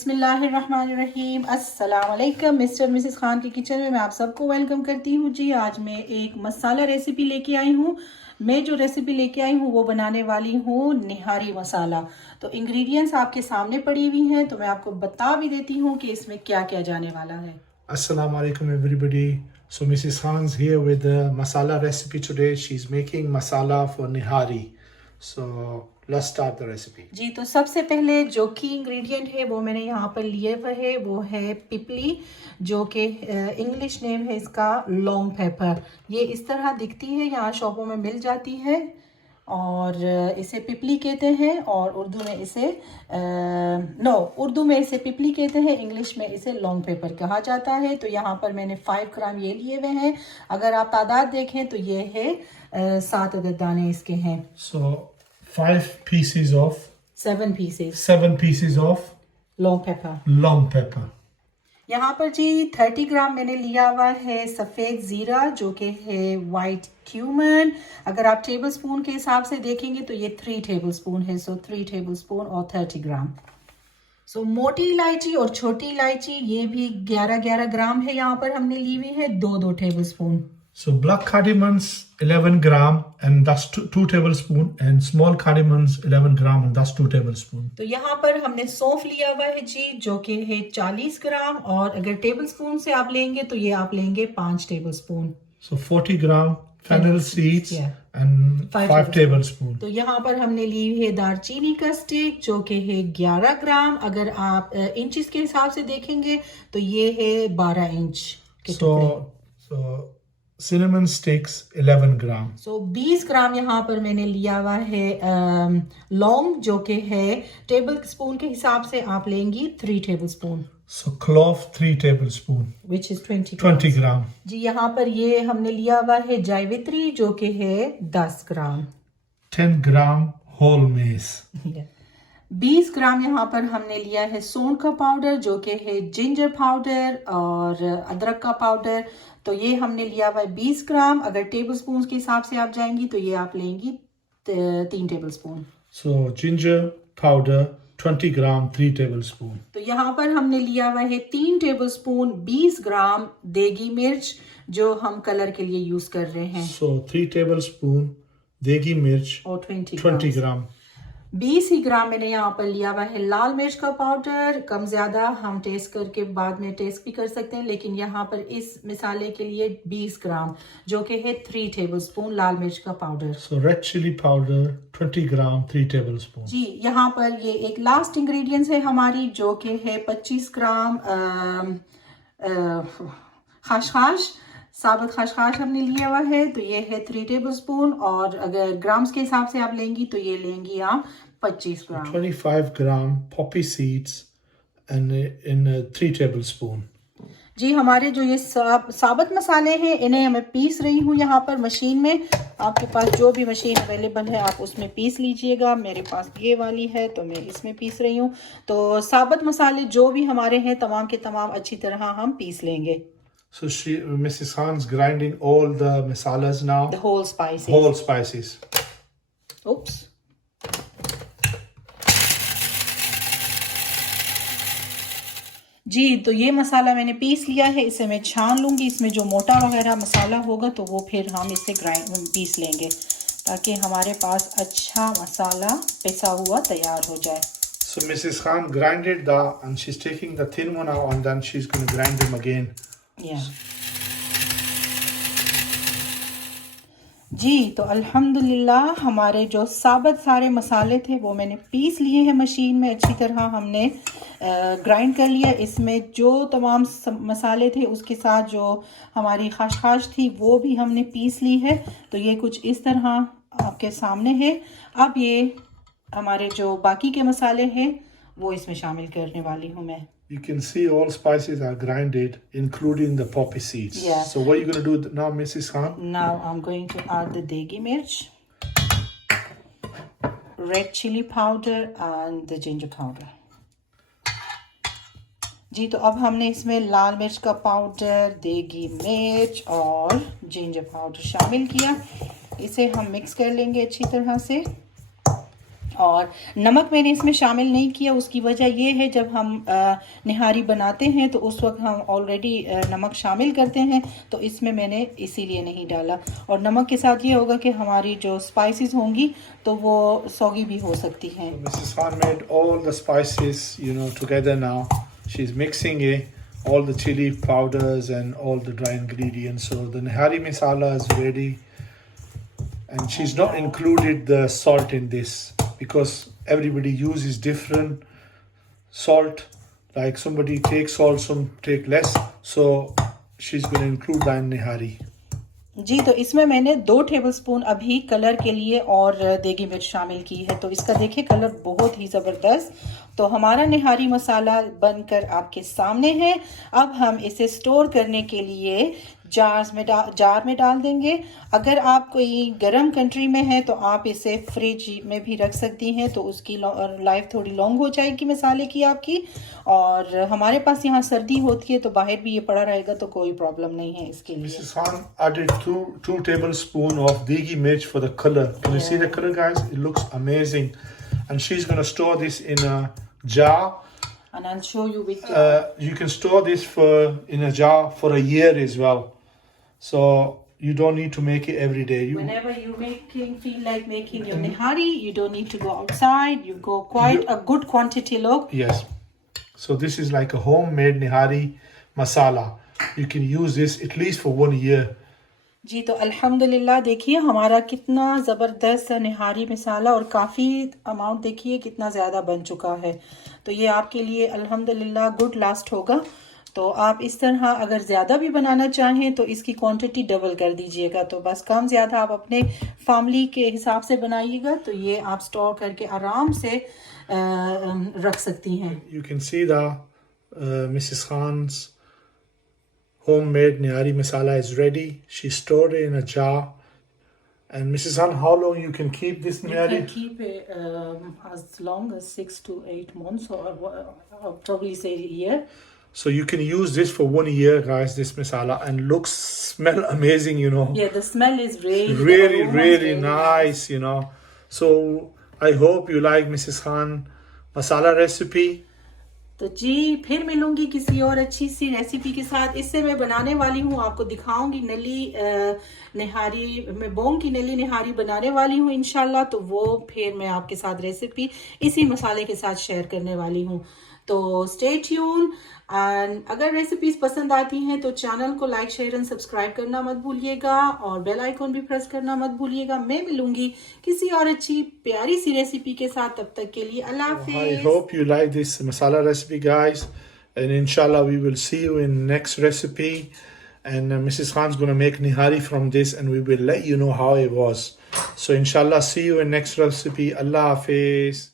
बिस्मिल्लाहिर्रहमानिर्रहीम। अस्सलाम वालेकुम। मिस्टर मिसेस खान के किचन में मैं आप सबको वेलकम करती हूँ। जी आज मैं एक मसाला रेसिपी लेके आई हूँ। मैं जो रेसिपी लेके आई हूँ वो बनाने वाली हूँ निहारी मसाला। तो इंग्रेडिएंट्स आपके सामने पड़ी हुई हैं, तो मैं आपको बता भी देती हूँ कि इसमें क्या क्या जाने वाला है। Assalamu alaikum everybody. So Mrs. Khan's here with the masala recipe today. She's making masala for nihari. So let's start the recipe. जी तो सबसे पहले जो की इंग्रेडिएंट है वो मैंने यहाँ पर लिए हुए है, वो है पिपली, जो कि इंग्लिश नेम है इसका लॉन्ग पेपर। ये इस तरह दिखती है, यहाँ शॉपों में मिल जाती है और इसे पिपली कहते हैं और उर्दू में इसे उर्दू में इसे पिपली कहते हैं, इंग्लिश में इसे लॉन्ग पेपर कहा जाता है। तो यहाँ पर मैंने 5 ग्राम ये लिए हुए हैं। अगर आप तादाद देखें तो ये है 7 अदद दाने इसके हैं। So 7 pieces of long paper. long pepper. यहाँ पर जी 30 ग्राम मैंने लिया हुआ है सफ़ेद ज़ीरा, जो कि है वाइट क्यूमन। अगर आप टेबल स्पून के हिसाब से देखेंगे तो ये 3 टेबल स्पून है, सो 3 टेबल स्पून और 30 ग्राम। सो मोटी इलायची और छोटी इलायची ये भी 11 ग्राम है, यहाँ पर हमने ली हुई है 2 table spoon. So black cardamon's 11 gram and that's 2 tablespoon, and small cardamon's 11 gram and that's 2 tablespoon. तो यहाँ पर हमने सौंफ लिया हुआ है जी, जो कि है 40 ग्राम, और अगर टेबल स्पून से आप लेंगे तो ये आप लेंगे 5 table spoon. So 40 gram fennel seeds and 5 tablespoon. तो यहाँ पर हमने ली है दालचीनी का स्टिक, जो कि है 11 ग्राम। अगर आप इंचेस के हिसाब से देखेंगे तो ये है 12 इंच के टुकड़े। So cinnamon sticks 11 gram. सो 20 ग्राम यहाँ पर मैंने लिया हुआ है लौंग, जो कि है टेबल स्पून के हिसाब से आप लेंगी 3 table spoon. So clove 3 tablespoon. Which is 20 gram. जी यहाँ पर ये हमने लिया हुआ है जावित्री, जो कि है 10 ग्राम। 10 gram whole maize. 20 ग्राम यहाँ पर हमने लिया है सौंठ का पाउडर, जो कि है जिंजर पाउडर और अदरक का पाउडर। तो ये हमने लिया हुआ है 20 ग्राम। अगर टेबल स्पून के हिसाब से आप जाएंगी तो ये आप लेंगी 3 table spoon. So ginger powder 20 gram 3 tablespoon. तो यहाँ पर हमने लिया हुआ है 3 टेबल स्पून 20 ग्राम देगी मिर्च, जो हम कलर के लिए यूज कर रहे हैं। So 3 tablespoon देगी मिर्च और 20 gram. 20 ही ग्राम मैंने यहाँ पर लिया हुआ है लाल मिर्च का पाउडर। कम ज्यादा हम टेस्ट करके बाद में टेस्ट भी कर सकते हैं, लेकिन यहाँ पर इस मिसाले के लिए 20 ग्राम, जो कि है 3 टेबल स्पून लाल मिर्च का powder. So red chili powder 20 gram 3 tablespoon. जी यहाँ पर ये एक लास्ट इंग्रेडिएंट्स है हमारी, जो कि है 25 ग्राम खसखस, साबुत खसखस हमने लिया हुआ है। तो ये है 3 टेबल स्पून, और अगर ग्राम्स के हिसाब से आप लेंगी तो ये लेंगी आप 25 ग्राम। 25 gram poppy seeds and in 3 tablespoon. जी हमारे जो ये साबुत मसाले हैं, इन्हें मैं पीस रही हूँ यहाँ पर मशीन में। आपके पास जो भी मशीन अवेलेबल है आप उसमें पीस लीजिएगा। मेरे पास ये वाली है तो मैं इसमें पीस रही हूँ। तो साबुत मसाले जो भी हमारे हैं तमाम के तमाम अच्छी तरह हम पीस लेंगे। So Mrs. Khan's grinding all the masalas now. The whole spices. Whole spices. Oops. जी तो ये मसाला मैंने पीस लिया है, इसे मैं छान लूँगी। इसमें जो मोटा वगैरह मसाला होगा तो वो फिर हम इसे पीस लेंगे, ताकि हमारे पास अच्छा मसाला पिसा हुआ तैयार हो जाए। So Mrs. Khan grinded and she's taking the thin one out and then she's going to grind them again. Yeah. जी तो अल्हम्दुलिल्लाह हमारे जो साबुत सारे मसाले थे वो मैंने पीस लिए हैं मशीन में। अच्छी तरह हमने ग्राइंड कर लिया। इसमें जो तमाम मसाले थे उसके साथ जो हमारी खसखस थी वो भी हमने पीस ली है। तो ये कुछ इस तरह आपके सामने है। अब ये हमारे जो बाकी के मसाले हैं वो इसमें शामिल करने वाली हूँ मैं। You can see all spices are grinded, including the poppy seeds. Yeah. So what are you going to do now, Mrs. Khan? Now I'm going to add the degi mirch, red chili powder and the ginger powder. जी तो अब हमने इसमें लाल मिर्च का powder, देगी मिर्च और ginger powder शामिल किया। इसे हम मिक्स कर लेंगे अच्छी तरह से। और नमक मैंने इसमें शामिल नहीं किया, उसकी वजह ये है जब हम निहारी बनाते हैं तो उस वक्त हम ऑलरेडी नमक शामिल करते हैं, तो इसमें मैंने इसीलिए नहीं डाला। और नमक के साथ ये होगा कि हमारी जो स्पाइसेस होंगी तो वो सौगी भी हो सकती हैं। Mrs. Khan made all the spices, together now. She's mixing it, all the chili powders and all the dry ingredients. So the nihari masala is ready. And she's not included the salt in this because everybody uses different salt. Like somebody takes salt, some take less. So she's going to include that in nihari. जी, तो इसमें मैंने 2 tablespoon अभी colour के लिए और देगी मिर्च शामिल की है। तो इसका देखिए कलर बहुत ही ज़बरदस्त। तो हमारा निहारी मसाला बनकर आपके सामने है। अब हम इसे स्टोर करने के लिए जार में डाल देंगे। अगर आप कोई गर्म कंट्री में है तो आप इसे फ्रिज में भी रख सकती हैं, तो उसकी लाइफ थोड़ी लॉन्ग हो जाएगी मसाले की आपकी। और हमारे पास यहाँ सर्दी होती है तो बाहर भी ये पड़ा रहेगा, तो कोई प्रॉब्लम नहीं है इसके लिए। Mrs. Khan added two tablespoons of degi mirch for the color. Can you see the color, guys? It looks amazing. And she's going to store this in a jar. And I'll show you which you can store this in a jar for a year as well. So you don't need to make it every day. Whenever you feel like making your nihari, you don't need to go outside. You go quite a good quantity, look. Yes. So this is like a homemade nihari masala. You can use this at least for 1 year. जी, तो अल्हम्दुलिल्लाह देखिए हमारा कितना ज़बरदस्त निहारी मसाला और काफ़ी amount देखिए कितना ज़्यादा बन चुका है। तो ये आपके लिए अल्हम्दुलिल्लाह गुड लास्ट होगा। तो आप इस तरह अगर ज़्यादा भी बनाना चाहें तो इसकी क्वांटिटी डबल कर दीजिएगा। तो बस कम ज़्यादा आप अपने फैमिली के हिसाब से बनाइएगा, तो ये आप स्टोर करके आराम से रख सकती हैं। You can see the Mrs. Khan's homemade nihari masala is ready. She stored it in a jar. And Mrs. Khan, how long you can keep this nihari? You can keep it as long as 6 to 8 months, or probably say a year. So you can use this for 1 year, guys, this masala, and smell amazing, Yeah, the smell is really nice, So I hope you like Mrs. Khan masala recipe. तो जी फिर मिलूंगी किसी और अच्छी सी recipe के साथ। इससे मैं बनाने वाली हूँ, आपको दिखाऊंगी नली निहारी, मैं बोंग की नली निहारी बनाने वाली हूँ इंशाल्लाह। तो वो फिर मैं आपके साथ रेसिपी इसी मसाले के साथ शेयर करने वाली हूँ। तो स्टे ट्यून। एंड अगर रेसिपीज पसंद आती हैं तो चैनल को लाइक शेयर एंड सब्सक्राइब करना मत भूलिएगा और बेल आइकॉन भी प्रेस करना मत भूलिएगा। मैं मिलूंगी किसी और अच्छी प्यारी सी रेसिपी के साथ, तब तक के लिए अल्लाह हाफिज़। I hope you like this masala recipe, guys, and inshallah we will see you in next recipe. And Mrs. Khan's going to make nihari from this and we will let you know how it was. So inshallah see you in next recipe. Allah Hafiz.